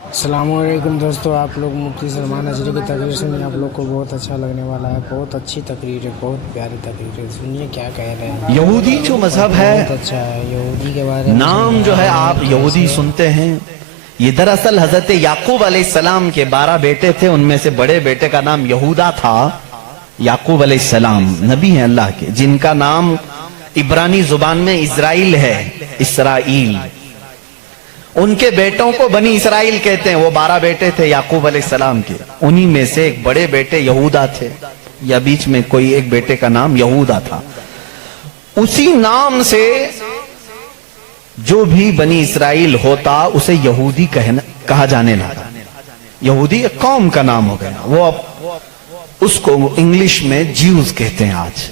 السلام علیکم دوستو، آپ لوگ مفتی سلمان اجری کی تقریر سنیے، آپ لوگ کو بہت اچھا لگنے والا ہے۔ بہت اچھی تقریر ہے، بہت پیاری تقریر ہے، سنیے کیا کہہ رہے ہیں۔ یہودی جو مذہب ہے، بہت اچھا ہے، یہودی کے بارے میں نام جو ہے آپ یہودی سنتے ہیں، یہ دراصل حضرت یعقوب علیہ السلام کے 12 بیٹے تھے، ان میں سے بڑے بیٹے کا نام یہودا تھا۔ یعقوب علیہ السلام نبی ہیں اللہ کے، جن کا نام عبرانی زبان میں اسرائیل ہے، اسرائیل۔ ان کے بیٹوں کو بنی اسرائیل کہتے ہیں۔ وہ 12 بیٹے تھے یعقوب علیہ السلام کے، انہی میں سے ایک بڑے بیٹے یہودا تھے، یا بیچ میں کوئی ایک بیٹے کا نام یہودا تھا۔ اسی نام سے جو بھی بنی اسرائیل ہوتا اسے یہودی کہا جانے لگا۔ یہودی ایک قوم کا نام ہو گیا، وہ اب اس کو انگلش میں جیوز کہتے ہیں۔ آج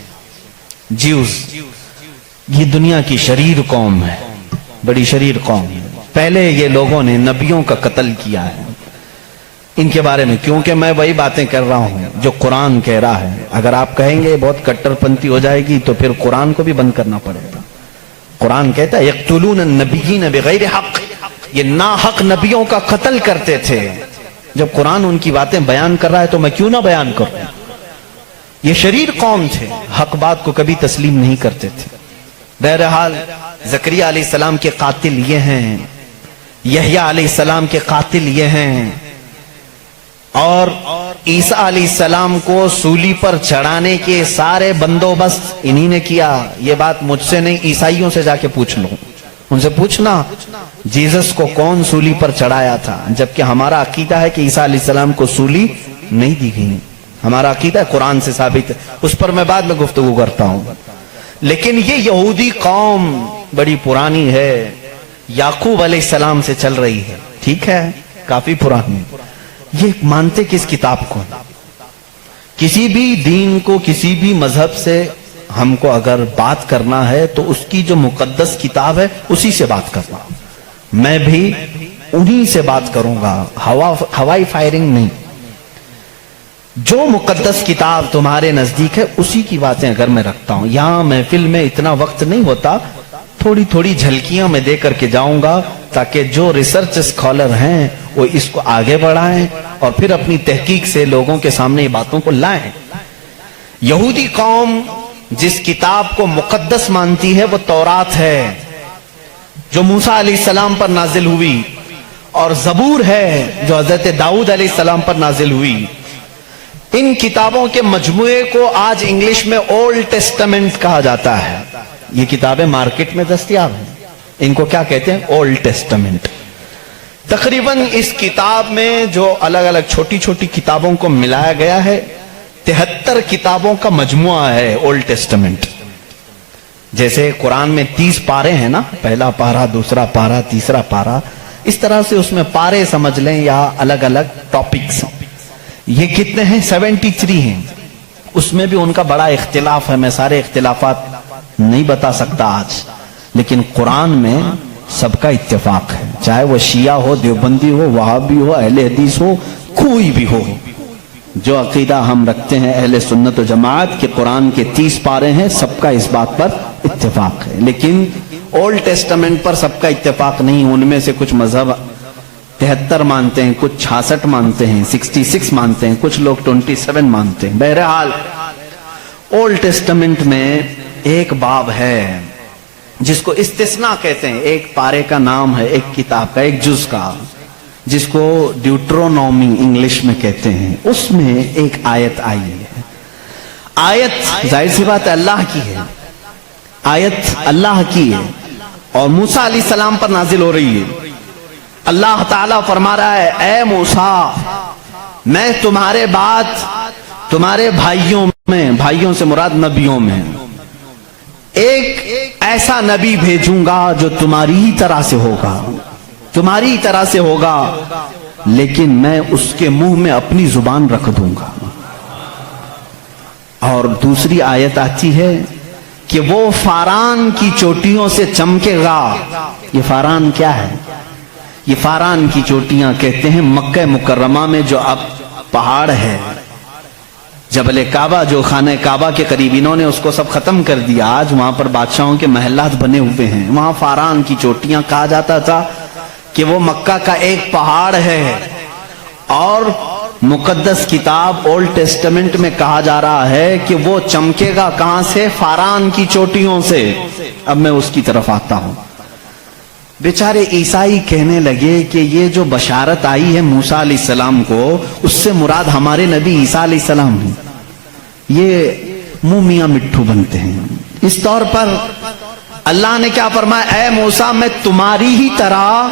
جیوز یہ دنیا کی شریر قوم ہے، بڑی شریر قوم ہے۔ پہلے یہ لوگوں نے نبیوں کا قتل کیا ہے۔ ان کے بارے میں کیونکہ میں وہی باتیں کر رہا ہوں جو قرآن کہہ رہا ہے۔ اگر آپ کہیں گے بہت کٹر پنتھی ہو جائے گی تو پھر قرآن کو بھی بند کرنا پڑے گا۔ قرآن کہتا ہے یقتلون النبیین بغیر حق، یہ ناحق نبیوں کا قتل کرتے تھے۔ جب قرآن ان کی باتیں بیان کر رہا ہے تو میں کیوں نہ بیان کروں۔ یہ شریر قوم تھے، حق بات کو کبھی تسلیم نہیں کرتے تھے۔ بہرحال زکریہ علیہ السلام کے قاتل یہ ہیں، یحییٰ علیہ السلام کے قاتل یہ ہیں، اور عیسیٰ علیہ السلام کو سولی پر چڑھانے کے سارے بندوبست انہی نے کیا۔ یہ بات مجھ سے نہیں، عیسائیوں سے جا کے پوچھ لو، ان سے پوچھنا جیزس کو کون سولی پر چڑھایا تھا، جبکہ ہمارا عقیدہ ہے کہ عیسیٰ علیہ السلام کو سولی نہیں دی گئی۔ ہمارا عقیدہ قرآن سے ثابت ہے، اس پر میں بعد میں گفتگو کرتا ہوں۔ لیکن یہ یہودی قوم بڑی پرانی ہے، یعقوب علیہ السلام سے چل رہی ہے، ٹھیک ہے، کافی پرانی۔ یہ مانتے کس کتاب کو؟ کسی بھی دین کو، کسی بھی مذہب سے ہم کو اگر بات کرنا ہے تو اس کی جو مقدس کتاب ہے اسی سے بات کرنا۔ میں بھی انہی سے بات کروں گا، ہوائی فائرنگ نہیں۔ جو مقدس کتاب تمہارے نزدیک ہے اسی کی باتیں اگر میں رکھتا ہوں۔ یہاں محفل میں اتنا وقت نہیں ہوتا، تھوڑی تھوڑی جھلکیاں میں دے کر کے جاؤں گا تاکہ جو ریسرچ اسکالر ہیں وہ اس کو آگے بڑھائیں اور پھر اپنی تحقیق سے لوگوں کے سامنے یہ باتوں کو لائیں۔ یہودی قوم جس کتاب کو مقدس مانتی ہے وہ تورات ہے، جو موسیٰ علیہ السلام پر نازل ہوئی، اور زبور ہے جو حضرت داؤد علیہ السلام پر نازل ہوئی۔ ان کتابوں کے مجموعے کو آج انگلش میں اولڈ ٹیسٹمنٹ کہا جاتا ہے۔ یہ کتابیں مارکیٹ میں دستیاب ہیں، ان کو کیا کہتے ہیں؟ Old testament. تقریباً اس کتاب میں جو الگ الگ چھوٹی چھوٹی کتابوں کو ملایا گیا ہے 73 کتابوں کا مجموعہ ہے اولڈ ٹیسٹمنٹ۔ جیسے قرآن میں 30 پارے ہیں نا، پہلا پارہ، دوسرا پارہ، تیسرا پارہ، اس طرح سے اس میں پارے سمجھ لیں یا الگ الگ ٹاپکس۔ یہ کتنے ہیں؟ 73 ہیں۔ اس میں بھی ان کا بڑا اختلاف ہے، میں سارے اختلافات نہیں بتا سکتا آج، لیکن قرآن میں سب کا اتفاق ہے، چاہے وہ شیعہ ہو، دیوبندی ہو، وہابی ہو، اہل حدیث ہو، کوئی بھی ہو۔ جو عقیدہ ہم رکھتے ہیں اہل سنت و جماعت کے قرآن کے 30 پارے ہیں، سب کا اس بات پر اتفاق ہے۔ لیکن اولڈ ٹیسٹمنٹ پر سب کا اتفاق نہیں، ان میں سے کچھ مذہب 73 مانتے ہیں، کچھ 66 مانتے ہیں، 66 مانتے ہیں، کچھ لوگ 27 مانتے ہیں۔ بہرحال اولڈ ٹیسٹمنٹ میں ایک باب ہے جس کو استثناء کہتے ہیں، ایک پارے کا نام ہے، ایک کتاب کا، ایک جز کا، جس کو ڈیوٹرونومی انگلش میں کہتے ہیں۔ اس میں ایک آیت آئی ہے۔ آیت ظاہر سی بات ہے اللہ کی ہے، آیت اللہ کی ہے اور موسیٰ علیہ السلام پر نازل ہو رہی ہے۔ اللہ تعالیٰ فرما رہا ہے، اے موسیٰ، میں تمہارے بعد تمہارے بھائیوں سے مراد نبیوں میں ایک ایسا نبی بھیجوں گا جو تمہاری ہی طرح سے ہوگا، تمہاری ہی طرح سے ہوگا، لیکن میں اس کے منہ میں اپنی زبان رکھ دوں گا۔ اور دوسری آیت آتی ہے کہ وہ فاران کی چوٹیوں سے چمکے گا۔ یہ فاران کیا ہے؟ یہ فاران کی چوٹیاں کہتے ہیں مکہ مکرمہ میں جو اب پہاڑ ہے، جبل کعبہ جو خانہ کعبہ کے قریب، انہوں نے اس کو سب ختم کر دیا، آج وہاں پر بادشاہوں کے محلات بنے ہوئے ہیں۔ وہاں فاران کی چوٹیاں کہا جاتا تھا کہ وہ مکہ کا ایک پہاڑ ہے، اور مقدس کتاب اولڈ ٹیسٹمنٹ میں کہا جا رہا ہے کہ وہ چمکے گا کہاں سے؟ فاران کی چوٹیوں سے۔ اب میں اس کی طرف آتا ہوں۔ بیچارے عیسائی کہنے لگے کہ یہ جو بشارت آئی ہے موسیٰ علیہ السلام کو، اس سے مراد ہمارے نبی عیسیٰ علیہ السلام ہیں۔ یہ منہ میاں مٹھو بنتے ہیں۔ اس طور پر اللہ نے کیا فرمایا؟ اے موسیٰ میں تمہاری ہی طرح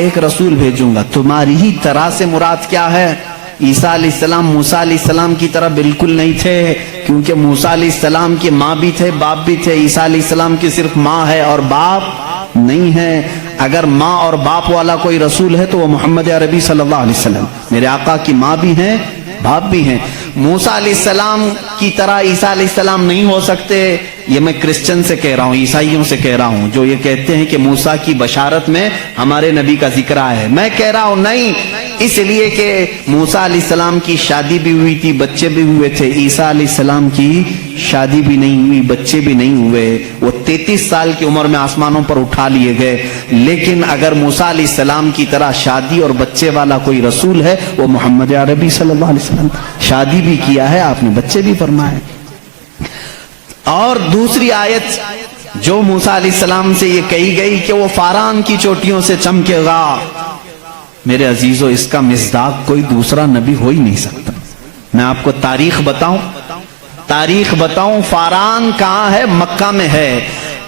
ایک رسول بھیجوں گا۔ تمہاری ہی طرح سے مراد کیا ہے؟ عیسیٰ علیہ السلام موسیٰ علیہ السلام کی طرح بالکل نہیں تھے، کیونکہ موسیٰ علیہ السلام کی ماں بھی تھے، باپ بھی تھے۔ عیسیٰ علیہ السلام کی صرف ماں ہے اور باپ نہیں ہے۔ اگر ماں اور باپ والا کوئی رسول ہے تو وہ محمد عربی صلی اللہ علیہ وسلم، میرے آقا کی ماں بھی ہیں، باپ بھی ہیں۔ موسیٰ علیہ السلام کی طرح عیسیٰ علیہ السلام نہیں ہو سکتے۔ یہ میں کرسچن سے کہہ رہا ہوں، عیسائیوں سے کہہ رہا ہوں، جو یہ کہتے ہیں کہ موسیٰ کی بشارت میں ہمارے نبی کا ذکر آیا ہے۔ میں کہہ رہا ہوں نہیں، اس لیے کہ موسیٰ علیہ السلام کی شادی بھی ہوئی تھی، بچے بھی ہوئے تھے۔ عیسیٰ علیہ السلام کی شادی بھی نہیں ہوئی، بچے بھی نہیں ہوئے۔ وہ 33 سال کی عمر میں آسمانوں پر اٹھا لیے گئے۔ لیکن اگر موسیٰ علیہ السلام کی طرح شادی اور بچے والا کوئی رسول ہے، وہ محمد عربی صلی اللہ علیہ وسلم۔ شادی بھی کیا ہے آپ نے، بچے بھی فرمائے۔ اور دوسری آیت جو موسیٰ علیہ السلام سے یہ کہی گئی کہ وہ فاران کی چوٹیوں سے چمکے گا، میرے عزیزو اس کا مصداق کوئی دوسرا نبی ہو ہی نہیں سکتا۔ میں آپ کو تاریخ بتاؤں، فاران کہاں ہے؟ مکہ میں ہے۔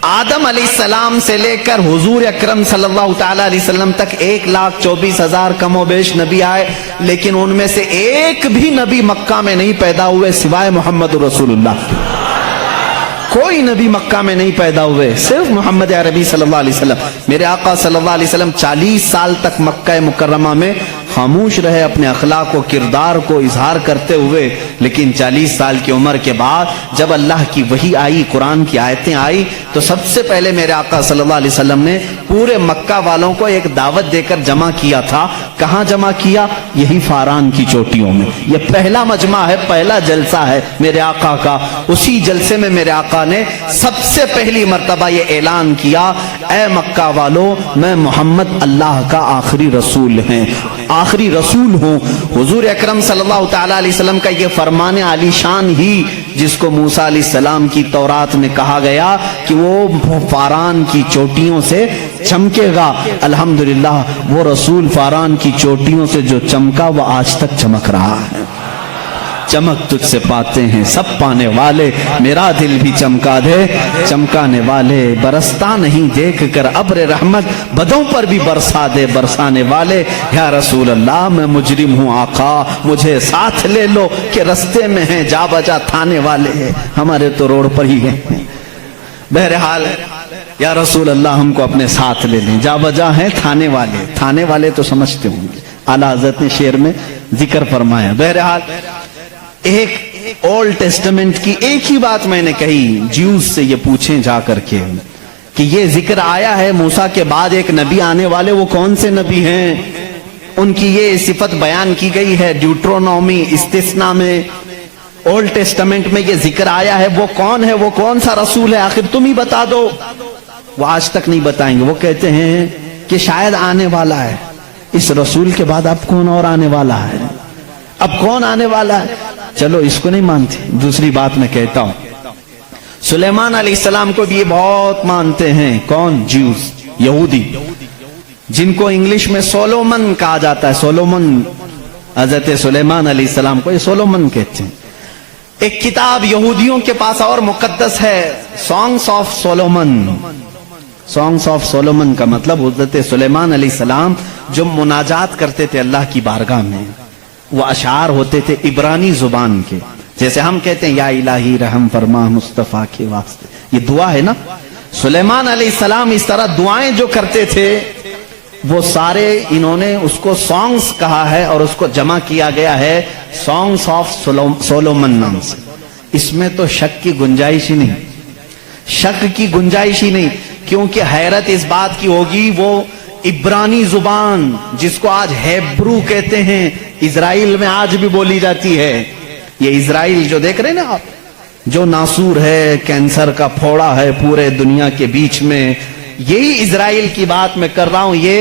آدم علیہ السلام سے لے کر حضور اکرم صلی اللہ تعالی علیہ وسلم تک 1,24,000 کم و بیش نبی آئے، لیکن ان میں سے ایک بھی نبی مکہ میں نہیں پیدا ہوئے سوائے محمد رسول اللہ کے۔ کوئی نبی مکہ میں نہیں پیدا ہوئے، صرف محمد عربی صلی اللہ علیہ وسلم۔ میرے آقا صلی اللہ علیہ وسلم 40 سال تک مکہ مکرمہ میں خاموش رہے، اپنے اخلاق و کردار کو اظہار کرتے ہوئے، لیکن 40 سال کی عمر کے بعد جب اللہ کی وحی آئی، قرآن کی آیتیں آئی، تو سب سے پہلے میرے آقا صلی اللہ علیہ وسلم نے پورے مکہ والوں کو ایک دعوت دے کر جمع کیا تھا۔ کہاں جمع کیا؟ یہی فاران کی چوٹیوں میں۔ یہ پہلا مجمع ہے، پہلا جلسہ ہے میرے آقا کا۔ اسی جلسے میں میرے آقا نے سب سے پہلی مرتبہ یہ اعلان کیا، اے مکہ والو، میں محمد اللہ کا آخری رسول ہوں۔ حضور اکرم صلی اللہ تعالی علیہ وسلم کا یہ فرمان عالی شان ہی، جس کو موسیٰ علیہ السلام کی تورات میں کہا گیا کہ وہ فاران کی چوٹیوں سے چمکے گا، الحمدللہ وہ رسول فاران کی چوٹیوں سے جو چمکا وہ آج تک چمک رہا ہے۔ چمک تجھ سے پاتے ہیں سب پانے والے، میرا دل بھی چمکا دے چمکانے والے، برستا نہیں دیکھ کر ابر رحمت، بدوں پر بھی برسا دے برسانے والے۔ یا رسول اللہ میں مجرم ہوں آقا، مجھے ساتھ لے لو کہ رستے میں ہیں جا بجا تھانے والے ہیں، ہمارے تو روڈ پر ہی ہیں۔ بہرحال یا رسول اللہ ہم کو اپنے ساتھ لے لیں، جا بجا ہیں تھانے والے تو سمجھتے ہوں گے، اعلیٰ حضرت نے شعر میں ذکر فرمایا۔ بہرحال ایک اولڈ ٹیسٹمنٹ کی ایک ہی بات میں نے کہی، جیوز سے یہ پوچھیں جا کر کے کہ یہ ذکر آیا ہے موسیٰ کے بعد ایک نبی آنے والے، وہ کون سے نبی ہیں؟ ان کی یہ صفت بیان کی گئی ہے ڈیوٹرونومی استثناء میں، اولڈ ٹیسٹمنٹ میں یہ ذکر آیا ہے، وہ کون ہے، وہ کون سا رسول ہے، آخر تم ہی بتا دو۔ وہ آج تک نہیں بتائیں گے، وہ کہتے ہیں کہ شاید آنے والا ہے، اس رسول کے بعد اب کون اور آنے والا ہے، اب کون آنے والا ہے؟ چلو اس کو نہیں مانتے، دوسری بات میں کہتا ہوں، سلیمان علیہ السلام کو بھی یہ بہت مانتے ہیں۔ کون؟ جیوز، یہودی، جن کو انگلش میں سولومن کہا جاتا ہے۔ سولومن، حضرت سلیمان علیہ السلام کو یہ سولومن کہتے ہیں۔ ایک کتاب یہودیوں کے پاس اور مقدس ہے، songs of Solomon. Songs of Solomon کا مطلب حضرت سلیمان علیہ السلام جو مناجات کرتے تھے اللہ کی بارگاہ میں، وہ اشعار ہوتے تھے عبرانی زبان کے، جیسے ہم کہتے ہیں یا الہی رحم فرما مصطفیٰ کے واسطے، یہ دعا ہے نا۔ سلیمان علیہ السلام اس طرح دعائیں جو کرتے تھے، وہ سارے انہوں نے اس کو سانگس کہا ہے، اور اس کو جمع کیا گیا ہے سانگس آف سولومن نام سے۔ اس میں تو شک کی گنجائش ہی نہیں، کیونکہ حیرت اس بات کی ہوگی، وہ عبرانی زبان جس کو آج ہیبرو کہتے ہیں، اسرائیل میں آج بھی بولی جاتی ہے۔ یہ اسرائیل جو دیکھ رہے ہیں نا آپ، جو ناسور ہے، کینسر کا پھوڑا ہے پورے دنیا کے بیچ میں، یہی اسرائیل کی بات میں کر رہا ہوں۔ یہ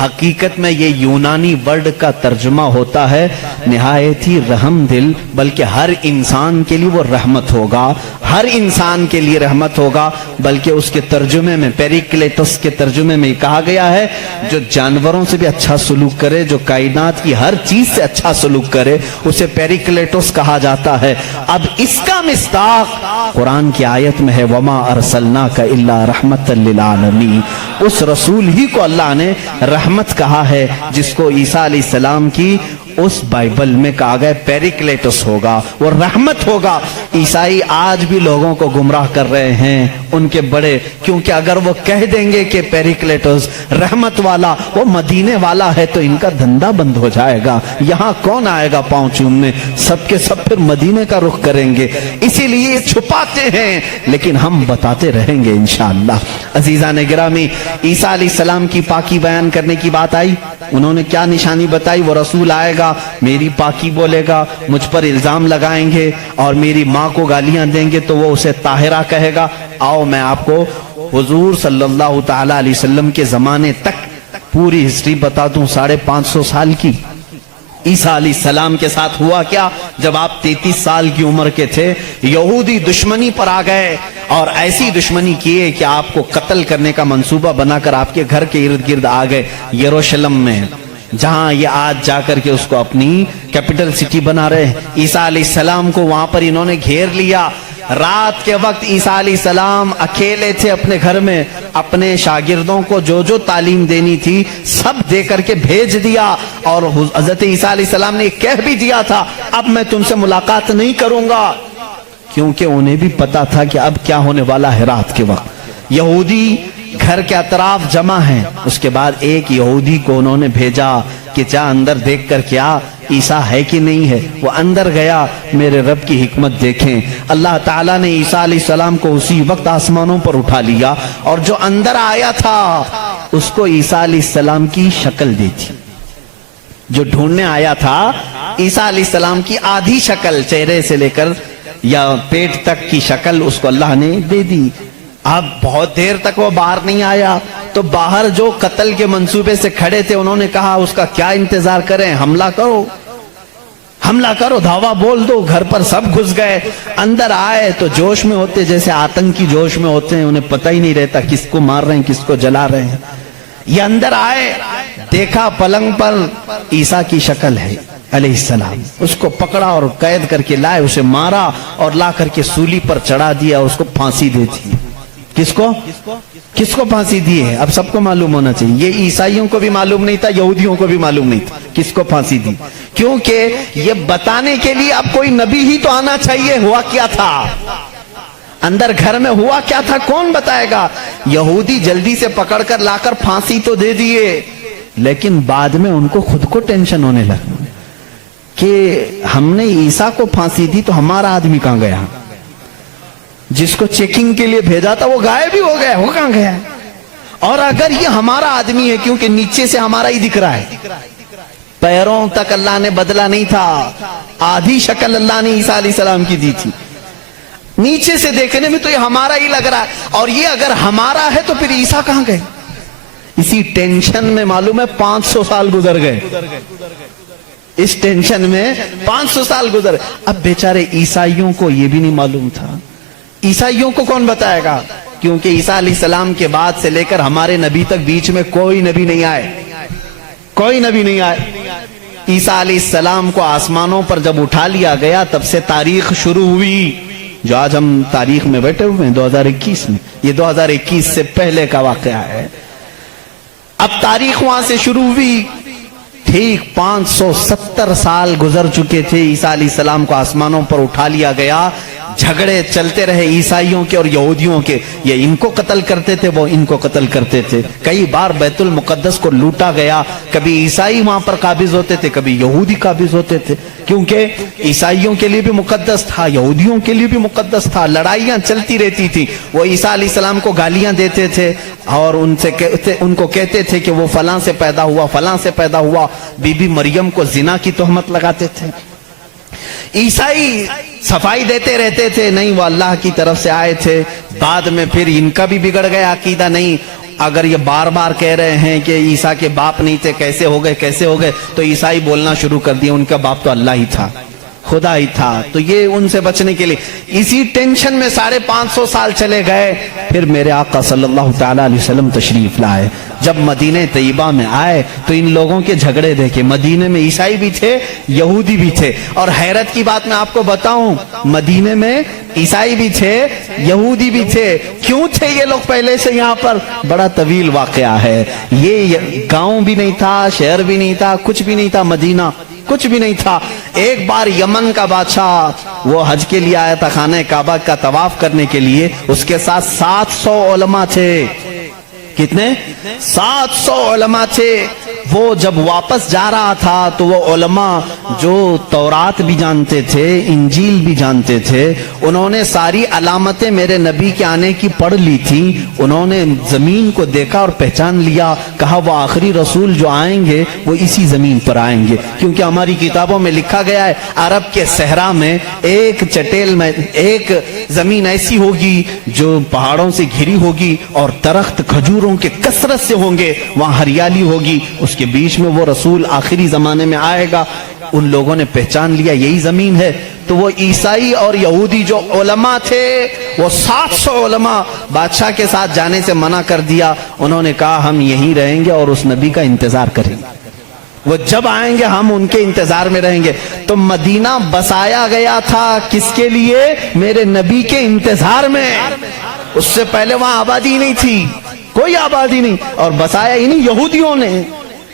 حقیقت میں یہ یونانی ورڈ کا ترجمہ ہوتا ہے نہایت ہی رحم دل، بلکہ ہر انسان کے لیے وہ رحمت ہوگا، ہر انسان کے لیے رحمت ہوگا، بلکہ اس کے ترجمے میں پیریکلیٹس کے ترجمے میں کہا گیا ہے جو جانوروں سے بھی اچھا سلوک کرے، جو کائنات کی ہر چیز سے اچھا سلوک کرے، اسے پیریکلیٹس کہا جاتا ہے۔ اب اس کا مصداق قرآن کی آیت میں ہے وَمَا أَرْسَلْنَاكَ إِلَّا رَحْمَةً لِّلْعَالَمِينَ، اس رسول ہی کو اللہ نے رحمت کہا ہے جس کو عیسیٰ علیہ السلام کی اس بائبل میں کہا گیا پیریکلیٹس ہوگا، وہ رحمت ہوگا۔ عیسائی آج بھی لوگوں کو گمراہ کر رہے ہیں، ان کے بڑے، کیونکہ اگر وہ کہہ دیں گے کہ پیریکلیٹس رحمت والا وہ مدینے والا ہے تو ان کا دھندا بند ہو جائے گا، یہاں کون آئے گا پاؤں چومنے، سب کے سب پھر مدینے کا رخ کریں گے، اسی لیے چھپاتے ہیں، لیکن ہم بتاتے رہیں گے انشاءاللہ۔ عزیزان گرامی، عیسیٰ علیہ السلام کی پاکی بیان کرنے کی بات آئی، انہوں نے کیا نشانی بتائی؟ وہ رسول آئے گا، میری پاکی بولے گا، مجھ پر الزام لگائیں گے اور میری ماں کو گالیاں دیں گے تو وہ اسے طاہرہ کہے گا۔ آؤ میں آپ کو حضور صلی اللہ تعالی علیہ وسلم کے زمانے تک پوری ہسٹری بتا دوں، 550 سال کی۔ عیسیٰ علیہ السلام کے ساتھ ہوا کیا؟ جب آپ 33 سال کی عمر کے تھے، یہودی دشمنی پر آ گئے اور ایسی دشمنی کیے کہ آپ کو قتل کرنے کا منصوبہ بنا کر آپ کے گھر کے ارد گرد آ گئے، یروشلم میں، جہاں یہ آج جا کر کے اس کو اپنی کیپٹل سٹی بنا رہے ہیں۔ عیسیٰ علیہ السلام کو وہاں پر انہوں نے گھیر لیا۔ رات کے وقت عیسیٰ علیہ السلام اکیلے تھے اپنے گھر میں، اپنے شاگردوں کو جو جو تعلیم دینی تھی سب دے کر کے بھیج دیا، اور حضرت عیسیٰ علیہ السلام نے کہہ بھی دیا تھا اب میں تم سے ملاقات نہیں کروں گا، کیونکہ انہیں بھی پتا تھا کہ اب کیا ہونے والا ہے۔ رات کے وقت یہودی گھر کے اطراف جمع ہیں، اس کے بعد ایک یہودی کو انہوں نے بھیجا کہ جا اندر دیکھ کر کیا عیسیٰ ہے کہ نہیں ہے۔ وہ اندر گیا، میرے رب کی حکمت دیکھیں، اللہ تعالیٰ نے عیسیٰ علیہ السلام کو اسی وقت آسمانوں پر اٹھا لیا، اور جو اندر آیا تھا اس کو عیسیٰ علیہ السلام کی شکل دی تھی۔ جو ڈھونڈنے آیا تھا عیسیٰ علیہ السلام کی آدھی شکل، چہرے سے لے کر یا پیٹ تک کی شکل اس کو اللہ نے دے دی۔ اب بہت دیر تک وہ باہر نہیں آیا تو باہر جو قتل کے منصوبے سے کھڑے تھے انہوں نے کہا اس کا کیا انتظار کریں، حملہ کرو، حملہ کرو، دھاوا بول دو۔ گھر پر سب گھس گئے، اندر آئے تو جوش میں ہوتے، جیسے آتنکی جوش میں ہوتے ہیں، انہیں پتہ ہی نہیں رہتا کس کو مار رہے ہیں کس کو جلا رہے ہیں۔ یہ اندر آئے، دیکھا پلنگ پر عیسیٰ کی شکل ہے علیہ السلام، اس کو پکڑا اور قید کر کے لائے، اسے مارا اور لا کر کے سولی پر چڑھا دیا، اس کو پھانسی دے دی۔ کس کو پھانسی دی ہے؟ اب سب کو معلوم ہونا چاہیے، یہ عیسائیوں کو بھی معلوم نہیں تھا، یہودیوں کو بھی معلوم نہیں تھا کس کو پھانسی دی، کیونکہ یہ بتانے کے لیے اب کوئی نبی ہی تو آنا چاہیے ہوا کیا تھا، اندر گھر میں ہوا کیا تھا کون بتائے گا۔ یہودی جلدی سے پکڑ کر لا کر پھانسی تو دے دیے، لیکن بعد میں ان کو خود کو ٹینشن ہونے لگا کہ ہم نے عیسیٰ کو پھانسی دی تو ہمارا آدمی کہاں گیا، جس کو چیکنگ کے لیے بھیجا تھا وہ غائب ہی ہو گیا، وہ کہاں گیا؟ اور اگر یہ ہمارا آدمی ہے، کیونکہ نیچے سے ہمارا ہی دکھ رہا ہے، پیروں تک اللہ نے بدلا نہیں تھا، آدھی شکل اللہ نے عیسیٰ علیہ السلام کی دی تھی، نیچے سے دیکھنے میں تو یہ ہمارا ہی لگ رہا ہے، اور یہ اگر ہمارا ہے تو پھر عیسیٰ کہاں گئے؟ اسی ٹینشن میں معلوم ہے 500 سال گزر گئے، اس ٹینشن میں 500 سال گزر۔ اب بیچارے عیسائیوں کو یہ بھی نہیں معلوم تھا، عیسائیوں کو کون بتائے گا، کیونکہ عیسیٰ علیہ السلام کے بعد سے لے کر ہمارے نبی تک بیچ میں کوئی نبی نہیں آئے، کوئی نبی نہیں آئے۔ عیسیٰ علیہ السلام کو آسمانوں پر جب اٹھا لیا گیا تب سے تاریخ شروع ہوئی، جو آج ہم تاریخ میں بیٹھے ہوئے ہیں 2021 میں، یہ 2021 سے پہلے کا واقعہ ہے۔ اب تاریخ وہاں سے شروع ہوئی، ٹھیک 570 سال گزر چکے تھے، عیسیٰ علیہ السلام کو آسمانوں پر اٹھا لیا گیا، جھگڑے چلتے رہے عیسائیوں کے اور یہودیوں کے، یہ ان کو قتل کرتے تھے وہ ان کو قتل کرتے تھے، کئی بار بیت المقدس کو لوٹا گیا، کبھی عیسائی وہاں پر قابض ہوتے تھے کبھی یہودی قابض ہوتے تھے، کیونکہ عیسائیوں کے لیے بھی مقدس تھا یہودیوں کے لیے بھی مقدس تھا، لڑائیاں چلتی رہتی تھی۔ وہ عیسیٰ علیہ السلام کو گالیاں دیتے تھے اور ان کو کہتے تھے کہ وہ فلاں سے پیدا ہوا فلاں سے پیدا ہوا، بی بی مریم کو زنا کی تہمت لگاتے تھے۔ عیسائی صفائی دیتے رہتے تھے، نہیں وہ اللہ کی طرف سے آئے تھے، بعد میں پھر ان کا بھی بگڑ گیا عقیدہ، نہیں اگر یہ بار بار کہہ رہے ہیں کہ عیسیٰ کے باپ نہیں تھے، کیسے ہو گئے، تو عیسائی بولنا شروع کر دیا ان کا باپ تو اللہ ہی تھا، خدا ہی تھا. تو یہ ان سے بچنے کے لیے اسی ٹینشن میں 550 سال چلے گئے. پھر میرے آقا صلی اللہ تعالیٰ علیہ وسلم تشریف لائے. جب مدینہ طیبہ میں آئے تو ان لوگوں کے جھگڑے دیکھے. مدینے میں عیسائی بھی تھے، یہودی بھی تھے. اور حیرت کی بات میں آپ کو بتاؤں، مدینے میں عیسائی بھی تھے، یہودی بھی تھے. کیوں تھے یہ لوگ پہلے سے یہاں پر؟ بڑا طویل واقعہ ہے. یہ گاؤں بھی نہیں تھا، شہر بھی نہیں تھا، کچھ بھی نہیں تھا. مدینہ کچھ بھی نہیں تھا. ایک بار یمن کا بادشاہ وہ حج کے لیے آیا تھا، خانہ کعبہ کا طواف کرنے کے لیے. اس کے ساتھ 700 علماء تھے. کتنے؟ 700 علماء تھے. وہ جب واپس جا رہا تھا تو وہ علماء جو تورات بھی جانتے تھے، انجیل بھی جانتے تھے، انہوں نے ساری علامتیں میرے نبی کے آنے کی پڑھ لی تھی. انہوں نے زمین کو دیکھا اور پہچان لیا. کہا وہ آخری رسول جو آئیں گے وہ اسی زمین پر آئیں گے، کیونکہ ہماری کتابوں میں لکھا گیا ہے عرب کے صحرا میں ایک چٹیل میں ایک زمین ایسی ہوگی جو پہاڑوں سے گھری ہوگی اور درخت کھجوروں کے کثرت سے ہوں گے، وہاں ہریالی ہوگی، اس کے بیچ میں وہ رسول آخری زمانے میں آئے گا. ان لوگوں نے پہچان لیا یہی زمین ہے. تو وہ عیسائی اور یہودی جو علماء تھے، وہ 700 علماء بادشاہ کے ساتھ جانے سے منع کر دیا. انہوں نے کہا ہم یہیں رہیں گے اور اس نبی کا انتظار کریں گے، وہ جب آئیں گے ہم ان کے انتظار میں رہیں گے. تو مدینہ بسایا گیا تھا کس کے لیے؟ میرے نبی کے انتظار میں. اس سے پہلے وہاں آبادی نہیں تھی، کوئی آبادی نہیں، اور بسایا ہی نہیں یہودیوں نے.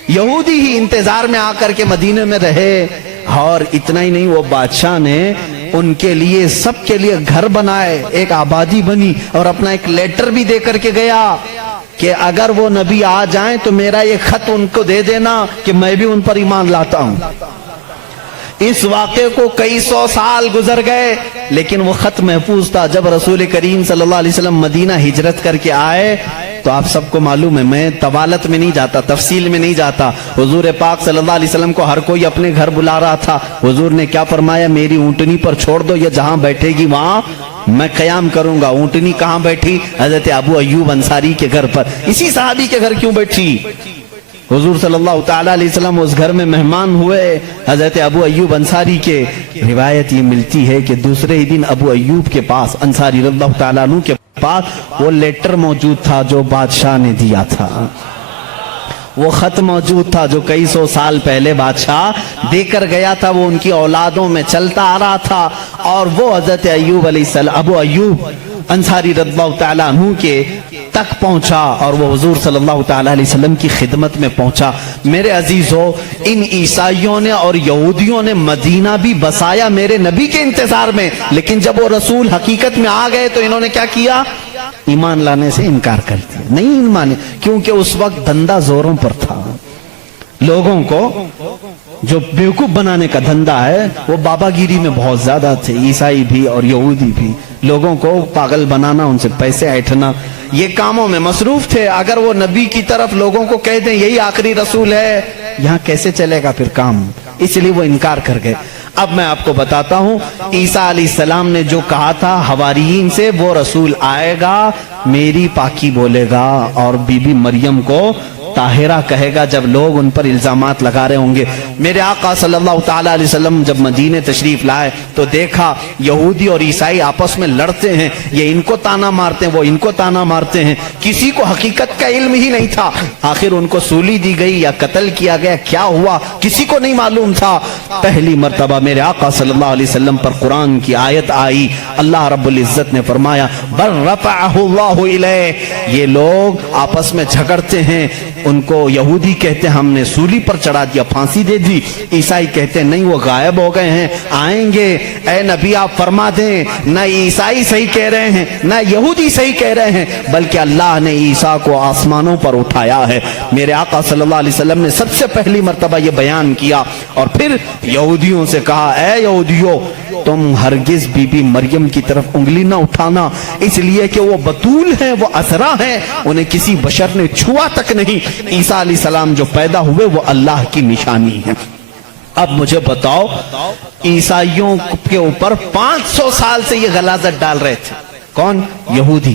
یہودی ہی انتظار میں آ کر کے مدینے میں رہے. اور اتنا ہی نہیں، وہ بادشاہ نے ان کے لیے سب کے لیے گھر بنائے، ایک آبادی بنی، اور اپنا ایک لیٹر بھی دے کر کے گیا کہ اگر وہ نبی آ جائیں تو میرا یہ خط ان کو دے دینا کہ میں بھی ان پر ایمان لاتا ہوں. اس واقعے کو کئی 100 سال گزر گئے لیکن وہ خط محفوظ تھا. جب رسول کریم صلی اللہ علیہ وسلم مدینہ ہجرت کر کے آئے تو آپ سب کو معلوم ہے، میں طوالت میں نہیں جاتا، تفصیل میں نہیں جاتا. حضور پاک صلی اللہ علیہ وسلم کو ہر کوئی اپنے گھر بلا رہا تھا. حضور نے کیا فرمایا؟ میری اونٹنی پر چھوڑ دو، یہ جہاں بیٹھے گی وہاں میں قیام کروں گا. اونٹنی کہاں بیٹھی؟ حضرت ابو ایوب انصاری کے گھر پر. اسی صحابی کے گھر کیوں بیٹھی؟ حضور صلی اللہ تعالیٰ علیہ وسلم اس گھر میں مہمان ہوئے حضرت ابو ایوب انصاری کے. روایت یہ ملتی ہے کہ دوسرے ہی دن ابو ایوب کے پاس، انصاری رضی اللہ تعالیٰ عنہ کے پاس، وہ لیٹر موجود تھا جو بادشاہ نے دیا تھا. وہ خط موجود تھا جو کئی 100 سال پہلے بادشاہ دے کر گیا تھا. وہ ان کی اولادوں میں چلتا آ رہا تھا. اور وہ حضرت ایوب علیہ السلام، ابو ایوب انصاری رضی اللہ تعالیٰ عنہ کے تک پہنچا اور وہ حضور صلی اللہ تعالیٰ علیہ وسلم کی خدمت میں پہنچا. میرے عزیزو، ان عیسائیوں نے اور یہودیوں نے مدینہ بھی بسایا میرے نبی کے انتظار میں، لیکن جب وہ رسول حقیقت میں آ گئے تو انہوں نے کیا کیا؟ ایمان لانے سے انکار کر دیا. نہیں مانے، کیونکہ اس وقت دھندا زوروں پر تھا. لوگوں کو جو بیوقوف بنانے کا دھندا ہے وہ بابا گیری میں بہت زیادہ تھے. عیسائی بھی اور یہودی بھی لوگوں کو پاگل بنانا، ان سے پیسے ایٹھنا، یہ کاموں میں مصروف تھے. اگر وہ نبی کی طرف لوگوں کو کہہ دیں یہی آخری رسول ہے، یہاں کیسے چلے گا پھر کام؟ اس لیے وہ انکار کر گئے. اب میں آپ کو بتاتا ہوں عیسیٰ علیہ السلام نے جو کہا تھا حواریین سے، وہ رسول آئے گا، میری پاکی بولے گا اور بی بی مریم کو طاہرہ کہے گا جب لوگ ان پر الزامات لگا رہے ہوں گے. میرے آقا صلی اللہ تعالیٰ علیہ وسلم جب مدینہ تشریف لائے تو دیکھا یہودی اور عیسائی آپس میں لڑتے ہیں. یہ ان کو تانا مارتے ہیں، وہ ان کو تانا مارتے ہیں. کسی کو حقیقت کا علم ہی نہیں تھا. آخر ان کو سولی دی گئی یا قتل کیا گیا، کیا ہوا کسی کو نہیں معلوم تھا. پہلی مرتبہ میرے آقا صلی اللہ علیہ وسلم پر قرآن کی آیت آئی. اللہ رب العزت نے فرمایا بل رفعہ اللہ الیہ. یہ لوگ آپس میں جھگڑتے ہیں. ان کو یہودی کہتے ہیں ہم نے سولی پر چڑھا دیا، پھانسی دے دی. عیسائی کہتے ہیں نہیں، وہ غائب ہو گئے ہیں، آئیں گے. اے نبی آپ فرما دیں، نہ عیسائی صحیح کہہ رہے ہیں نہ یہودی صحیح کہہ رہے ہیں، بلکہ اللہ نے عیسیٰ کو آسمانوں پر اٹھایا ہے. میرے آقا صلی اللہ علیہ وسلم نے سب سے پہلی مرتبہ یہ بیان کیا اور پھر یہودیوں سے کہا اے یہودیوں، تم ہرگز بی بی مریم کی طرف انگلی نہ اٹھانا، اس لیے کہ وہ بتول ہیں، وہ عذرا ہیں، انہیں کسی بشر نے چھوا تک نہیں. عیسیٰ علیہ السلام جو پیدا ہوئے وہ اللہ کی نشانی ہے. اب مجھے بتاؤ، عیسائیوں کے اوپر 500 سال سے یہ غلاظت ڈال رہے تھے. کون؟ یہودی.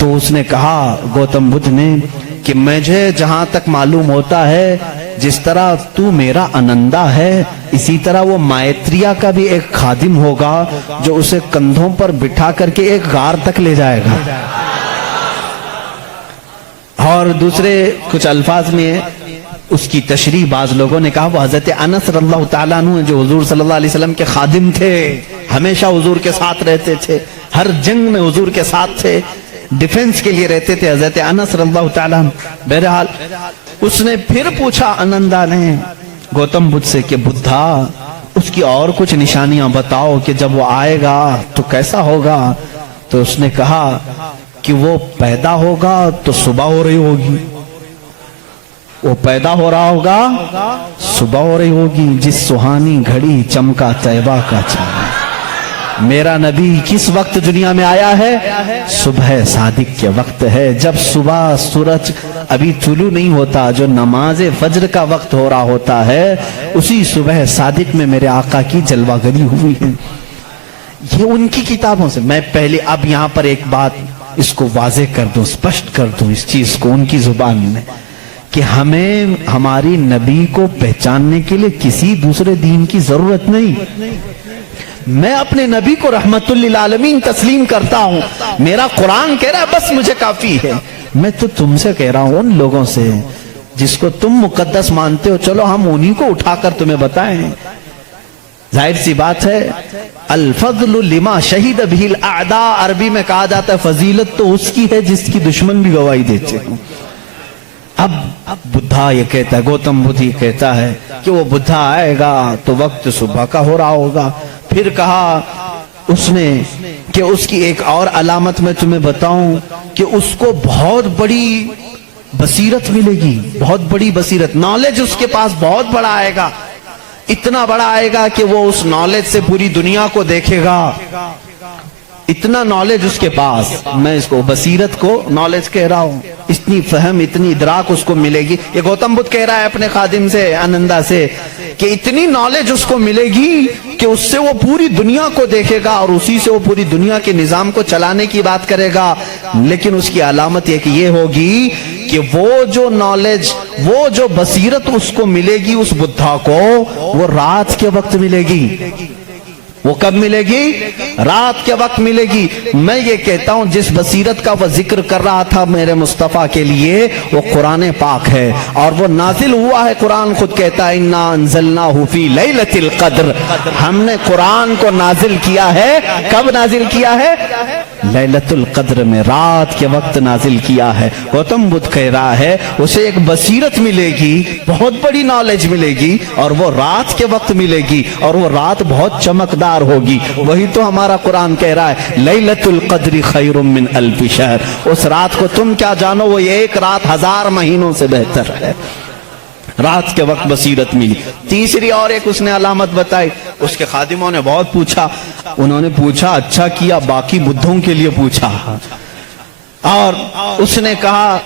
تو اس نے کہا گوتم بدھ نے کہ مجھے جہاں تک معلوم ہوتا ہے جس طرح تو میرا انندا ہے اسی طرح وہ مائتریا کا بھی ایک خادم ہوگا جو اسے کندھوں پر بٹھا کر کے ایک غار تک لے جائے گا. اور دوسرے کچھ الفاظ میں اس کی تشریح بعض لوگوں نے کہا وہ حضرت انس رضی اللہ تعالیٰ عنہ جو حضور صلی اللہ علیہ وسلم کے خادم تھے, ہمیشہ حضور کے ساتھ رہتے تھے, ہر جنگ میں حضور کے ساتھ تھے, ڈیفنس کے لیے رہتے تھے حضرت انس رضی اللہ تعالیٰ عنہ. بہرحال اس نے پھر پوچھا انندا نے گوتم بدھ سے کہ بدھا اس کی اور کچھ نشانیاں بتاؤ کہ جب وہ آئے گا تو کیسا ہوگا. تو اس نے کہا کہ وہ پیدا ہوگا تو صبح ہو رہی ہوگی, وہ پیدا ہو رہا ہوگا صبح ہو رہی ہوگی, جس سہانی گھڑی چمکا طیبہ کا چاند. میرا نبی کس وقت دنیا میں آیا ہے؟ صبح صادق کے وقت ہے, جب صبح سورج ابھی طلوع نہیں ہوتا, جو نماز فجر کا وقت ہو رہا ہوتا ہے, اسی صبح صادق میں میرے آقا کی جلوہ گری ہوئی ہے. یہ ان کی کتابوں سے. میں پہلے اب یہاں پر ایک بات اس کو واضح کر دوں, اسپشٹ کر دوں اس چیز کو ان کی زبان میں, کہ ہمیں ہماری نبی کو پہچاننے کے لیے کسی دوسرے دین کی ضرورت نہیں. میں اپنے نبی کو رحمت للعالمین تسلیم کرتا ہوں, میرا قرآن کہہ رہا ہے بس مجھے کافی ہے. میں تو تم سے کہہ رہا ہوں, ان لوگوں سے جس کو تم مقدس مانتے ہو, چلو ہم انہی کو اٹھا کر تمہیں بتائیں. ظاہر سی بات ہے الفضل لما شہید بہ الاعداء, عربی میں کہا جاتا ہے فضیلت تو اس کی ہے جس کی دشمن بھی گواہی دیتے ہیں. اب بدھا یہ کہتا ہے, گوتم بدھ یہ کہتا ہے کہ وہ بدھا آئے گا تو وقت صبح کا ہو رہا ہوگا. پھر کہا اس نے کہ اس کی ایک اور علامت میں تمہیں بتاؤں کہ اس کو بہت بڑی بصیرت ملے گی, بہت بڑی بصیرت, نالج اس کے پاس بہت بڑا آئے گا, اتنا بڑا آئے گا کہ وہ اس نالج سے پوری دنیا کو دیکھے گا. اتنا نالج اس کے پاس, میں اس کو بصیرت کو نالج کہہ رہا ہوں, اتنی فہم اتنی ادراک اس کو ملے گی. یہ گوتم بدھ کہہ رہا ہے اپنے خادم سے انندا سے کہ اتنی نالج اس کو ملے گی کہ اس سے وہ پوری دنیا کو دیکھے گا اور اسی سے وہ پوری دنیا کے نظام کو چلانے کی بات کرے گا. لیکن اس کی علامت یہ کہ یہ ہوگی کہ وہ جو نالج, وہ جو بصیرت اس کو ملے گی اس بدھا کو, وہ رات کے وقت ملے گی. وہ کب ملے گی؟ رات کے وقت ملے گی. میں یہ کہتا ہوں جس بصیرت کا وہ ذکر کر رہا تھا میرے مصطفیٰ کے لیے, وہ قرآن پاک ہے اور وہ نازل ہوا ہے. قرآن خود کہتا ہے انا انزلناہ فی لیلۃ القدر, ہم نے قرآن کو نازل کیا ہے. کب نازل کیا ہے؟ لیلۃ القدر میں, رات کے وقت نازل کیا ہے. گوتم بدھ کہہ رہا ہے اسے ایک بصیرت ملے گی, بہت بڑی نالج ملے گی, اور وہ رات کے وقت ملے گی, اور وہ رات بہت چمکدار ہوگی. وہی تو ہمارا قرآن کہہ رہا ہے لیلۃ القدر خیر من الف شہر. اس رات کو تم کیا جانو, وہ ایک رات 1000 مہینوں سے بہتر ہے. رات کے وقت بصیرت ملی. تیسری اور ایک اس نے علامت بتائی. اس کے خادموں نے بہت پوچھا, انہوں نے پوچھا اچھا کیا, باقی بدھوں کے لیے پوچھا, اور اس نے کہا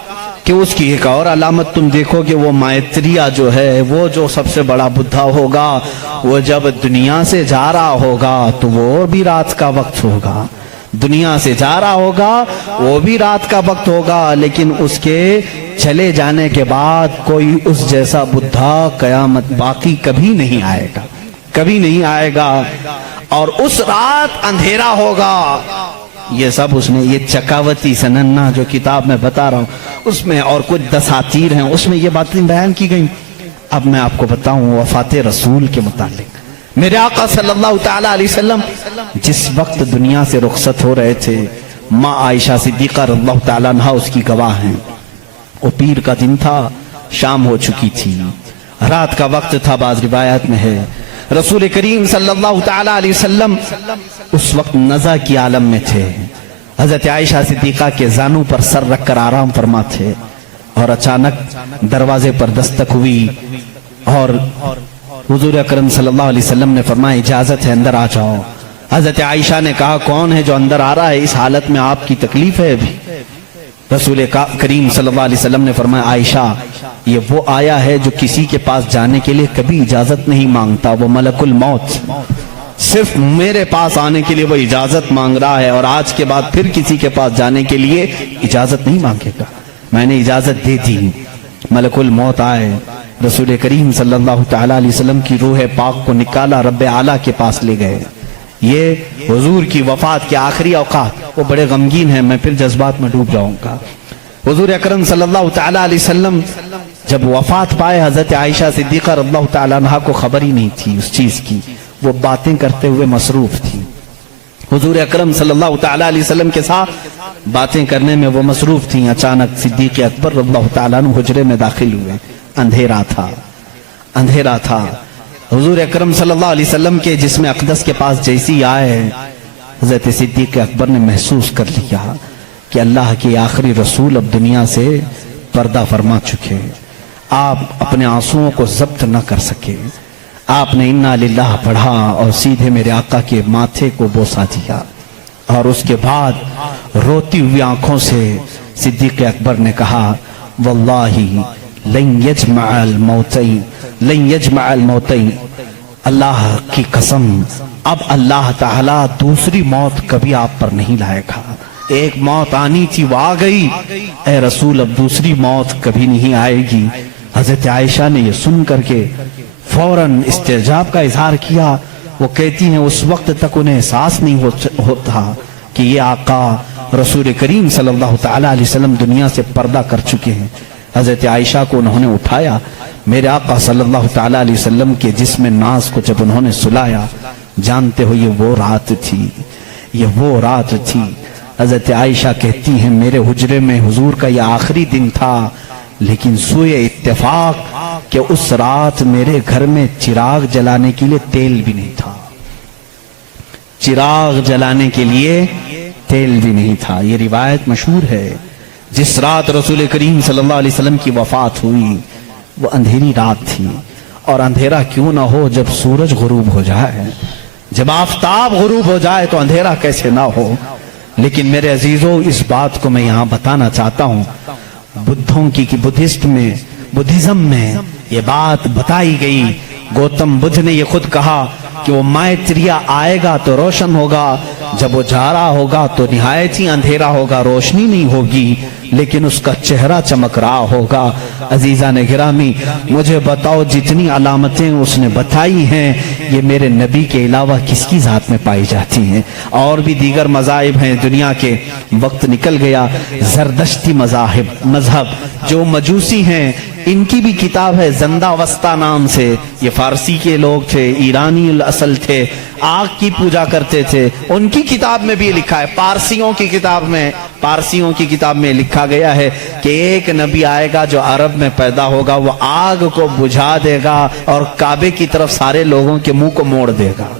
کہ اس کی ایک اور علامت تم دیکھو کہ وہ مائتریا جو ہے, وہ جو سب سے بڑا بدھا ہوگا, وہ جب دنیا سے جا رہا ہوگا تو وہ بھی رات کا وقت ہوگا. دنیا سے جا رہا ہوگا وہ بھی رات کا وقت ہوگا, لیکن اس کے چلے جانے کے بعد کوئی اس جیسا بدھا قیامت باقی کبھی نہیں آئے گا, کبھی نہیں آئے گا. اور اس رات اندھیرا ہوگا. یہ سب اس نے, یہ چکاوتی سننا جو کتاب میں بتا رہا ہوں اس میں اور کچھ دساتیر ہیں, اس میں یہ باتیں بیان کی گئی. اب میں آپ کو بتاؤں وفات رسول کے متعلق. میرے آقا صلی اللہ تعالی علیہ وسلم جس وقت دنیا سے رخصت ہو رہے تھے, ماں عائشہ صدیقہ رضی اللہ تعالیٰ عنہا اس کی گواہ ہیں. وہ پیر کا دن تھا, شام ہو چکی تھی, رات کا وقت تھا, بعض روایات میں ہے. رسول کریم صلی اللہ تعالی علیہ وسلم اس وقت نزع کی عالم میں تھے. حضرت عائشہ صدیقہ کے زانوں پر سر رکھ کر آرام فرما تھے, اور اچانک دروازے پر دستک ہوئی, اور حضور اکرم صلی اللہ علیہ وسلم نے فرمایا اجازت ہے اندر آ جاؤ. حضرت عائشہ نے کہا کون ہے جو اندر آ رہا ہے, اس حالت میں آپ کی تکلیف ہے ابھی. رسول کریم صلی اللہ علیہ وسلم نے فرمایا عائشہ یہ وہ آیا ہے جو کسی کے پاس جانے کے لیے کبھی اجازت نہیں مانگتا, وہ ملک الموت صرف میرے پاس آنے کے لیے وہ اجازت مانگ رہا ہے، اور آج کے بعد پھر کسی کے پاس جانے کے لیے اجازت نہیں مانگے گا۔ میں نے اجازت دے دی، ملک الموت آئے، رسول کریم صلی اللہ تعالیٰ علیہ وسلم کی روح پاک کو نکالا، رب اعلیٰ کے پاس لے گئے۔ یہ حضور کی وفات کے آخری اوقات، وہ بڑے غمگین ہیں، میں پھر جذبات میں ڈوب جاؤں گا۔ حضور اکرم صلی اللہ تعالیٰ علیہ وسلم جب وفات پائے، حضرت عائشہ صدیقہ رضی اللہ تعالیٰ عنہا کو خبر ہی نہیں تھی اس چیز کی، وہ باتیں کرتے ہوئے مصروف تھی۔ حضور اکرم صلی اللہ تعالیٰ علیہ وسلم کے ساتھ باتیں کرنے میں وہ مصروف تھیں۔ اچانک صدیق اکبر رضی اللہ تعالیٰ عنہ حجرے میں داخل ہوئے، اندھیرا تھا۔ حضور اکرم صلی اللہ علیہ وسلم کے جسم اقدس کے پاس جیسی آئے، حضرت صدیق اکبر نے محسوس کر لیا کہ اللہ کے آخری رسول اب دنیا سے پردہ فرما چکے۔ آپ اپنے آنسوؤں کو ضبط نہ کر سکے، آپ نے انا للہ پڑھا اور سیدھے میرے آقا کے ماتھے کو بوسہ دیا، اور اس کے بعد روتی ہوئی آنکھوں سے صدیق اکبر نے کہا واللہ لن یجمع الموتین، اللہ کی قسم اب اللہ تعالیٰ دوسری موت کبھی آپ پر نہیں لائے گا۔ ایک موت آنی تھی وہ آ گئی، اے رسول اب دوسری موت کبھی نہیں آئے گی۔ حضرت عائشہ نے یہ سن کر کے فوراً استعجاب کا اظہار کیا۔ وہ کہتی ہیں اس وقت تک انہیں احساس نہیں ہوتا کہ یہ آقا رسول کریم صلی اللہ تعالیٰ علیہ وسلم دنیا سے پردہ کر چکے ہیں۔ حضرت عائشہ کو انہوں نے اٹھایا، میرے آقا صلی اللہ تعالیٰ علیہ وسلم کے جسم ناز کو جب انہوں نے سلایا، جانتے ہو یہ وہ رات تھی۔ حضرت عائشہ کہتی ہیں میرے حجرے میں حضور کا یہ آخری دن تھا، لیکن سوئے اتفاق کہ اس رات میرے گھر میں چراغ جلانے کے لیے تیل بھی نہیں تھا۔ یہ روایت مشہور ہے۔ جس رات رسول کریم صلی اللہ علیہ وسلم کی وفات ہوئی وہ اندھیری رات تھی، اور اندھیرا کیوں نہ ہو جب سورج غروب ہو جائے، جب آفتاب غروب ہو جائے تو اندھیرا کیسے نہ ہو۔ لیکن میرے عزیزوں اس بات کو میں یہاں بتانا چاہتا ہوں، بدھزم میں یہ بات بتائی گئی۔ گوتم بدھ نے یہ خود کہا کہ وہ مائتریا آئے گا تو روشن ہوگا، جب وہ جا رہا ہوگا تو نہایت ہی اندھیرا ہوگا، روشنی نہیں ہوگی، لیکن اس کا چہرہ چمک رہا ہوگا۔ عزیزان گرامی مجھے بتاؤ جتنی علامتیں اس نے بتائی ہیں یہ میرے نبی کے علاوہ کس کی ذات میں پائی جاتی ہیں؟ اور بھی دیگر مذاہب ہیں دنیا کے، وقت نکل گیا۔ زردشتی مذہب جو مجوسی ہیں ان کی بھی کتاب ہے زندہ وسطہ نام سے، یہ فارسی کے لوگ تھے، ایرانی الاصل تھے، آگ کی پوجا کرتے تھے۔ ان کی کتاب میں بھی لکھا ہے، پارسیوں کی کتاب میں لکھا گیا ہے کہ ایک نبی آئے گا جو عرب میں پیدا ہوگا، وہ آگ کو بجھا دے گا اور کعبے کی طرف سارے لوگوں کے منہ کو موڑ دے گا۔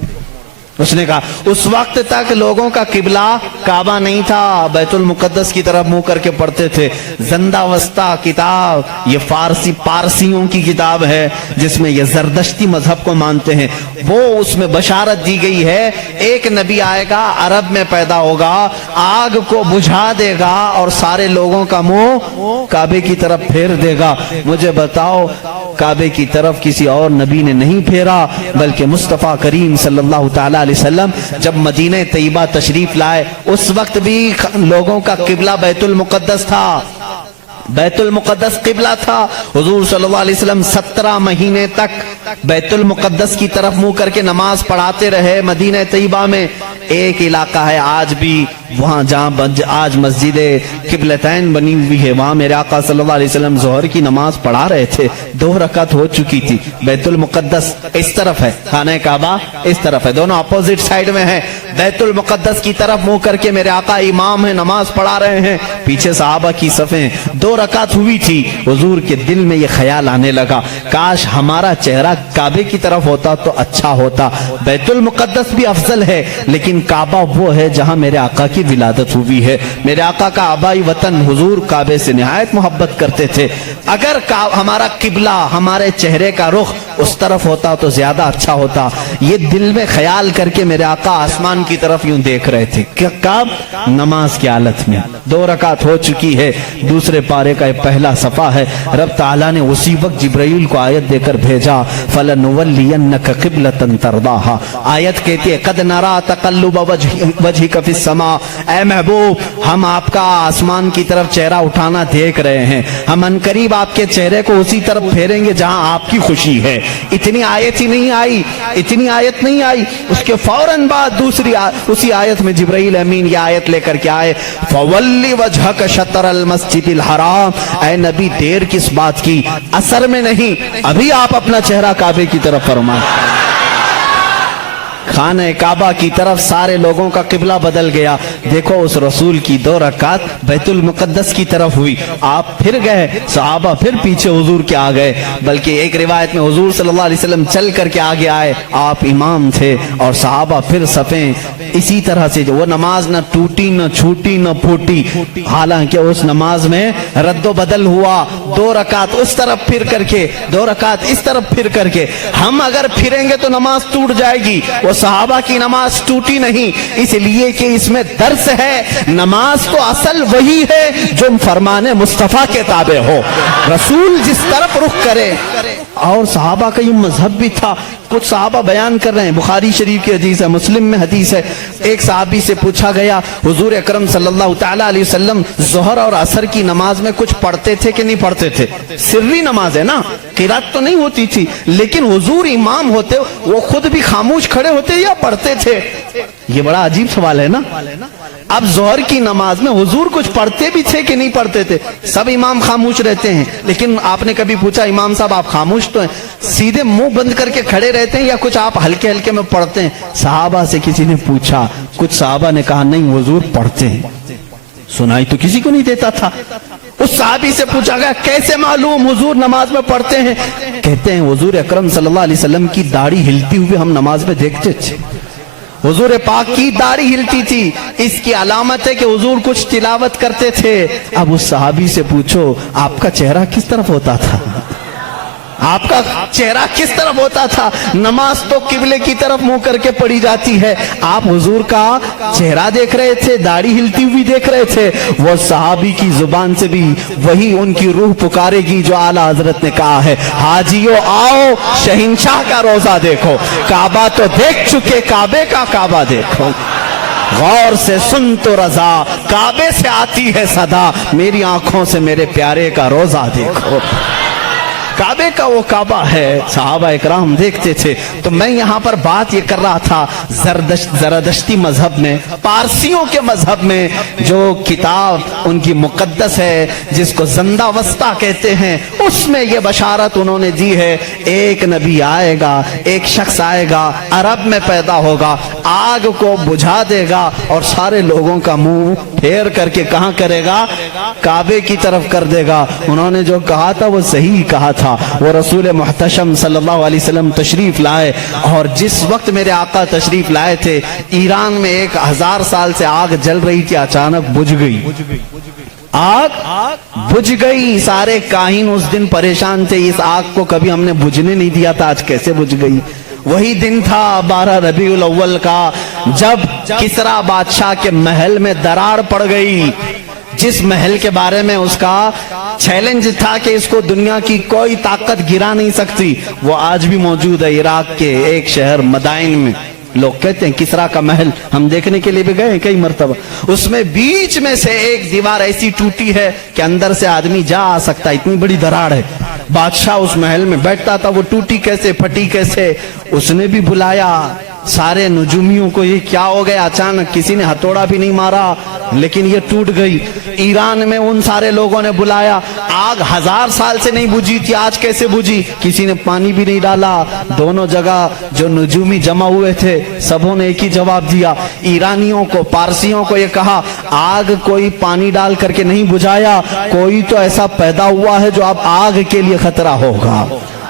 اس نے کہا اس وقت تک لوگوں کا قبلہ کعبہ نہیں تھا، بیت المقدس کی طرف منہ کر کے پڑھتے تھے۔ زندہ وسطہ کتاب یہ پارسیوں کی کتاب ہے جس میں یہ زردشتی مذہب کو مانتے ہیں۔ وہ اس میں بشارت دی گئی ہے ایک نبی آئے گا، عرب میں پیدا ہوگا، آگ کو بجھا دے گا اور سارے لوگوں کا منہ کعبے کی طرف پھیر دے گا۔ مجھے بتاؤ کعبے کی طرف کسی اور نبی نے نہیں پھیرا، بلکہ مصطفیٰ کریم صلی اللہ تعالیٰ علیہ وسلم جب مدینہ طیبہ تشریف لائے اس وقت بھی لوگوں کا قبلہ بیت المقدس تھا، بیت المقدس قبلہ تھا۔ حضور صلی اللہ علیہ وسلم 17 مہینے تک بیت المقدس کی طرف منہ کر کے نماز پڑھاتے رہے مدینہ طیبہ میں۔ ایک علاقہ ہے آج بھی وہاں جہاں آج مسجد قبلتین بنی ہوئی ہے، وہاں میرے آقا صلی اللہ علیہ وسلم ظہر کی نماز پڑھا رہے تھے، 2 رکعت ہو چکی تھی۔ بیت المقدس اس طرف ہے، خانہ کعبہ اس طرف ہے، دونوں اپوزٹ سائیڈ میں ہیں۔ بیت المقدس کی طرف منہ کر کے میرے آقا امام ہیں، نماز پڑھا رہے ہیں، پیچھے صحابہ کی صفیں، 2 رکعت ہوئی تھی۔ حضور کے دل میں یہ خیال آنے لگا کاش ہمارا چہرہ کعبے کی طرف ہوتا تو اچھا ہوتا۔ بیت المقدس بھی افضل ہے، لیکن کعبہ وہ ہے جہاں میرے آقا کی ولادت ہوئی ہے۔ میرے آقا کا آبائی وطن حضور کعبے سے نہایت محبت کرتے تھے۔ اگر ہمارا قبلہ، ہمارے چہرے کا رخ اس طرف ہوتا تو زیادہ اچھا ہوتا. یہ دل میں خیال کر کے میرے آقا آسمان کی طرف یوں دیکھ رہے تھے. کب؟ نماز کی حالت میں. 2 رکعت ہو چکی ہے, دوسرے پارے کا یہ پہلا صفحہ ہے. رب تعالیٰ نے اسی وقت جبرائیل کو آیت دے کر بھیجا, فَلَنُوَلِّيَنَّكَ قِبْلَةً تَرْضَاهَا. آیت کہتی ہے قَدْ نَرَا تَقَلُّبَ وَجْهِكَ فِي السَّمَاءِ. اے محبوب, ہم آپ کا آسمان کی طرف چہرہ اٹھانا دیکھ رہے ہیں, ہم انقریب آپ کے چہرے کو اسی طرف پھیریں گے جہاں آپ کی خوشی ہے. اتنی آیت ہی نہیں آئی, اتنی آیت نہیں آئی, اس کے فوراً بعد اسی آیت میں جبرائیل امین یہ آیت لے کر کے آئے, فَوَلِّ وَجْهَكَ شَطْرَ الْمَسْجِدِ الْحَرَامِ. اے نبی, دیر کس بات کی, اثر میں نہیں, ابھی آپ اپنا چہرہ کعبے کی طرف فرمائیں. خانہ کعبہ کی طرف سارے لوگوں کا قبلہ بدل گیا. دیکھو اس رسول کی 2 رکعت بیت المقدس کی طرف ہوئی, آپ پھر گئے, صحابہ پھر پیچھے حضور کے آ گئے. بلکہ ایک روایت میں حضور صلی اللہ علیہ وسلم چل کر کے آگے آئے, آپ امام تھے اور صحابہ پھر صفیں. اسی طرح سے وہ نماز نہ ٹوٹی نہ چھوٹی نہ پھوٹی, حالانکہ اس نماز میں رد و بدل ہوا. 2 رکعت اس طرف پھر کر کے, 2 رکعت اس طرف پھر کر کے. ہم اگر پھریں گے تو نماز ٹوٹ جائے گی, وہ صحابہ کی نماز ٹوٹی نہیں, اس لیے کہ اس میں درس ہے. نماز تو اصل وہی ہے جو فرمان مصطفیٰ کے تابع ہو, رسول جس طرف رخ کرے. اور صحابہ کا یہ مذہب بھی تھا. کچھ صحابہ بیان کر رہے ہیں, بخاری شریف کی حدیث ہے, مسلم میں حدیث ہے. ایک صحابی سے پوچھا گیا, حضور اکرم صلی اللہ تعالیٰ علیہ وسلم ظہر اور عصر کی نماز میں کچھ پڑھتے تھے کہ نہیں پڑھتے تھے؟ سری نماز ہے نا, قرات تو نہیں ہوتی تھی, لیکن حضور امام ہوتے, وہ خود بھی خاموش کھڑے ہوتے یا پڑھتے تھے؟ یہ بڑا عجیب سوال ہے نا. اب ظہر کی نماز میں حضور کچھ پڑھتے بھی تھے کہ نہیں پڑھتے تھے؟ سب امام خاموش رہتے ہیں, لیکن آپ نے کبھی پوچھا امام صاحب آپ خاموش تو ہیں, سیدھے منہ بند کر کے کھڑے رہتے ہیں یا کچھ آپ ہلکے ہلکے میں پڑھتے ہیں؟ صحابہ سے کسی نے پوچھا, کچھ صحابہ نے کہا نہیں حضور پڑھتے ہیں. سنائی تو کسی کو نہیں دیتا تھا. اس صحابی سے پوچھا گیا کیسے معلوم حضور نماز میں پڑھتے ہیں؟ کہتے ہیں حضور اکرم صلی اللہ علیہ وسلم کی داڑھی ہلتی ہوئی ہم نماز میں دیکھتے تھے. حضور پاک کی داڑھی ہلتی تھی, اس کی علامت ہے کہ حضور کچھ تلاوت کرتے تھے. اب اس صحابی سے پوچھو آپ کا چہرہ کس طرف ہوتا تھا؟ آپ کا چہرہ کس طرف ہوتا تھا؟ نماز تو قبلے کی طرف منہ کر کے پڑھی جاتی ہے, آپ حضور کا چہرہ دیکھ رہے تھے, داڑھی ہلتی ہوئی دیکھ رہے تھے. وہ صحابی کی زبان سے بھی وہی ان کی روح پکارے گی جو اعلیٰ حضرت نے کہا ہے, حاجیو آؤ شہنشاہ کا روزہ دیکھو, کعبہ تو دیکھ چکے, کعبے کا کعبہ دیکھو. غور سے سن تو رضا, کعبے سے آتی ہے صدا, میری آنکھوں سے میرے پیارے کا روزہ دیکھو. کعبے کا وہ کعبہ ہے, صحابہ اکرام دیکھتے تھے. تو میں یہاں پر بات یہ کر رہا تھا, زردشتی مذہب میں, پارسیوں کے مذہب میں جو کتاب ان کی مقدس ہے جس کو زندہ وسطہ کہتے ہیں, اس میں یہ بشارت انہوں نے دی ہے, ایک نبی آئے گا, ایک شخص آئے گا, عرب میں پیدا ہوگا, آگ کو بجھا دے گا اور سارے لوگوں کا منہ پھیر کر کے کہاں کرے گا؟ کعبے کی طرف کر دے گا. انہوں نے جو کہا تھا وہ صحیح کہا تھا. وہ رسول محتشم صلی اللہ علیہ وسلم تشریف لائے, اور جس وقت میرے آقا تشریف لائے تھے ایران میں 1000 سال سے آگ جل رہی تھی, اچانک بجھ گئی. آگ بجھ گئی. سارے کاہن اس دن پریشان تھے, اس آگ کو کبھی ہم نے بجھنے نہیں دیا تھا, آج کیسے بجھ گئی؟ وہی دن تھا 12 ربیع الاول کا, جب کسریٰ بادشاہ کے محل میں درار پڑ گئی. جس محل کے بارے میں اس کا چیلنج تھا کہ اس کو دنیا کی کوئی طاقت گرا نہیں سکتی, وہ آج بھی موجود ہے عراق کے ایک شہر مدائن میں. لوگ کہتے ہیں کسریٰ کا محل, ہم دیکھنے کے لیے بھی گئے ہیں کئی مرتبہ. اس میں بیچ میں سے ایک دیوار ایسی ٹوٹی ہے کہ اندر سے آدمی جا آ سکتا ہے, اتنی بڑی دراڑ ہے. بادشاہ اس محل میں بیٹھتا تھا, وہ ٹوٹی کیسے, پھٹی کیسے. اس نے بھی بلایا سارے نجومیوں کو, یہ کیا ہو گیا اچانک؟ کسی نے ہتھوڑا بھی نہیں مارا لیکن یہ ٹوٹ گئی. ایران میں ان سارے لوگوں نے بلایا, آگ 1000 سال سے نہیں بجھی تھی, آج کیسے بجھی؟ کسی نے پانی بھی نہیں ڈالا. دونوں جگہ جو نجومی جمع ہوئے تھے سبوں نے ایک ہی جواب دیا. ایرانیوں کو, پارسیوں کو یہ کہا آگ کوئی پانی ڈال کر کے نہیں بجھایا, کوئی تو ایسا پیدا ہوا ہے جو اب آگ کے لیے خطرہ ہوگا,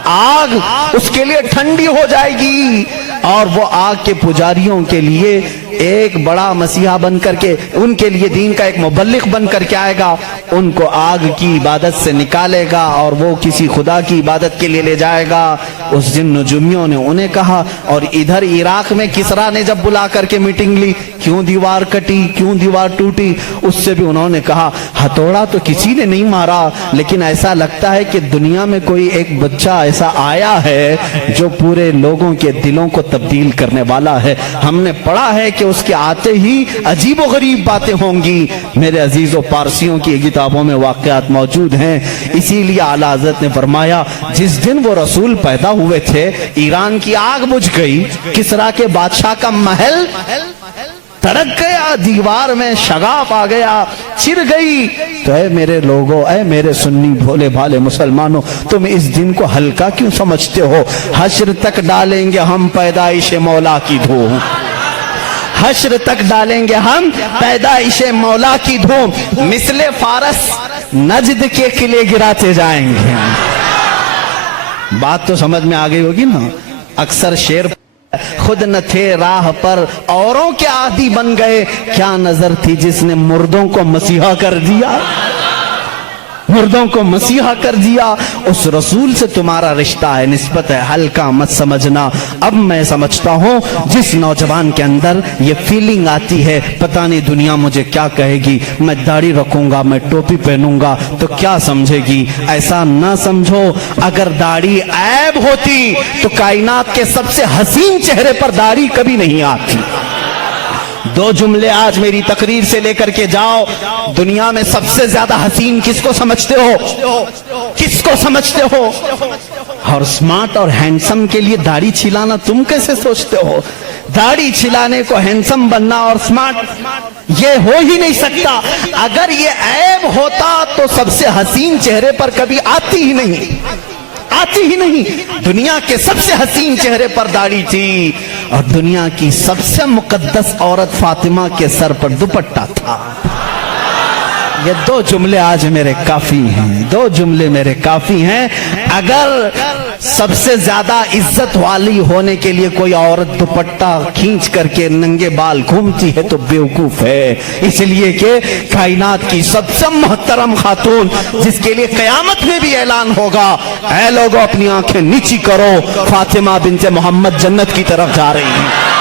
آگ اس کے لیے ٹھنڈی ہو جائے گی, اور وہ آگ کے پجاریوں کے لیے ایک بڑا مسیحا بن کر کے ان کے لیے دین کا ایک مبلغ بن کر کے آئے گا، ان کو آگ کی عبادت سے نکالے گا اور وہ کسی خدا کی عبادت کے لیے لے جائے گا۔ اس دن نجومیوں نے انہیں کہا، اور ادھر عراق میں کسرا نے جب بلا کر کے میٹنگ لی، کیوں دیوار کٹی، کیوں دیوار ٹوٹی، اس سے بھی انہوں نے کہا ہتھوڑا تو کسی نے نہیں مارا، لیکن ایسا لگتا ہے کہ دنیا میں کوئی ایک بچہ ایسا آیا ہے جو پورے لوگوں کے دلوں کو تبدیل کرنے والا ہے۔ ہم نے پڑھا ہے کہ اس کے آتے ہی عجیب و غریب باتیں ہوں گی۔ میرے عزیزوں، پارسیوں کی کتابوں میں واقعات موجود ہیں، اسی لیے اعلیٰ حضرت نے فرمایا جس دن وہ رسول پیدا ہوئے تھے ایران کی آگ بجھ گئی، کسرا کے بادشاہ کا محل تڑک گیا، دیوار میں شگاف آ گیا، چر گئی۔ تو اے میرے لوگوں، اے میرے سنی بھولے بھالے مسلمانوں، تم اس دن کو ہلکا کیوں سمجھتے ہو؟ حشر تک ڈالیں گے ہم پیدائش مولا کی دھوم، حشر تک ڈالیں گے ہم پیدائش مولا کی دھوم، مثل فارس نجد کے قلعے گراتے جائیں گے۔ بات تو سمجھ میں آ گئی ہوگی نا۔ اکثر شعر خود نہ تھے راہ پر اوروں کے عادی بن گئے، کیا نظر تھی جس نے مردوں کو مسیحا کر دیا، مردوں کو مسیحا کر دیا۔ اس رسول سے تمہارا رشتہ ہے، نسبت ہے، ہلکا مت سمجھنا۔ اب میں سمجھتا ہوں جس نوجوان کے اندر یہ فیلنگ آتی ہے پتہ نہیں دنیا مجھے کیا کہے گی، میں داڑھی رکھوں گا، میں ٹوپی پہنوں گا تو کیا سمجھے گی، ایسا نہ سمجھو۔ اگر داڑھی عیب ہوتی تو کائنات کے سب سے حسین چہرے پر داڑھی کبھی نہیں آتی۔ دو جملے آج میری تقریر سے لے کر کے جاؤ۔ دنیا میں سب سے زیادہ حسین کس کو سمجھتے ہو؟ کس کو سمجھتے ہو؟ اور سمارٹ اور ہینڈسم کے لیے داڑھی چھلانا تم کیسے سوچتے ہو؟ داڑھی چھلانے کو ہینڈسم بننا اور سمارٹ یہ ہو ہی نہیں سکتا۔ اگر یہ عیب ہوتا تو سب سے حسین چہرے پر کبھی آتی ہی نہیں، آتی ہی نہیں۔ دنیا کے سب سے حسین چہرے پر داڑھی تھی، اور دنیا کی سب سے مقدس عورت فاطمہ کے سر پر دوپٹہ تھا۔ یہ دو جملے آج میرے کافی ہیں، دو جملے میرے کافی ہیں۔ اگر سب سے زیادہ عزت والی ہونے کے لیے کوئی عورت دوپٹہ کھینچ کر کے ننگے بال گھومتی ہے تو بیوقوف ہے، اس لیے کہ کائنات کی سب سے محترم خاتون جس کے لیے قیامت میں بھی اعلان ہوگا، اے لوگوں اپنی آنکھیں نیچی کرو، فاطمہ بنت محمد جنت کی طرف جا رہی ہیں۔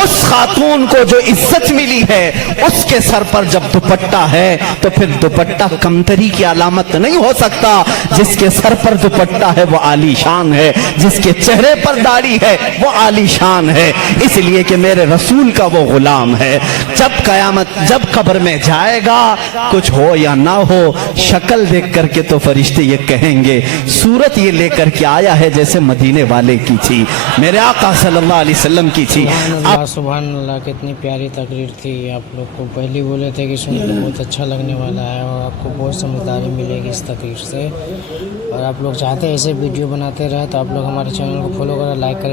اس خاتون کو جو عزت ملی ہے اس کے سر پر جب دوپٹہ ہے تو پھر دوپٹہ کمتری کی علامت نہیں ہو سکتا۔ جس کے سر پر دوپٹہ ہے وہ عالی شان ہے، جس کے چہرے پر داڑھی ہے وہ عالی شان ہے، اس لیے کہ میرے رسول کا وہ غلام ہے۔ جب قیامت، جب قبر میں جائے گا، کچھ ہو یا نہ ہو، شکل دیکھ کر کے تو فرشتے یہ کہیں گے صورت یہ لے کر کے آیا ہے جیسے مدینے والے کی تھی، میرے آقا صلی اللہ علیہ وسلم کی تھی۔ سبحان اللہ، کتنی پیاری تقریر تھی۔ آپ لوگ کو پہلے بولے تھے کہ سن کے بہت اچھا لگنے والا ہے اور آپ کو بہت سمجھداری ملے گی اس تقریر سے، اور آپ لوگ چاہتے ہیں ایسے ویڈیو بناتے رہے تو آپ لوگ ہمارے چینل کو فالو کریں، لائک کریں۔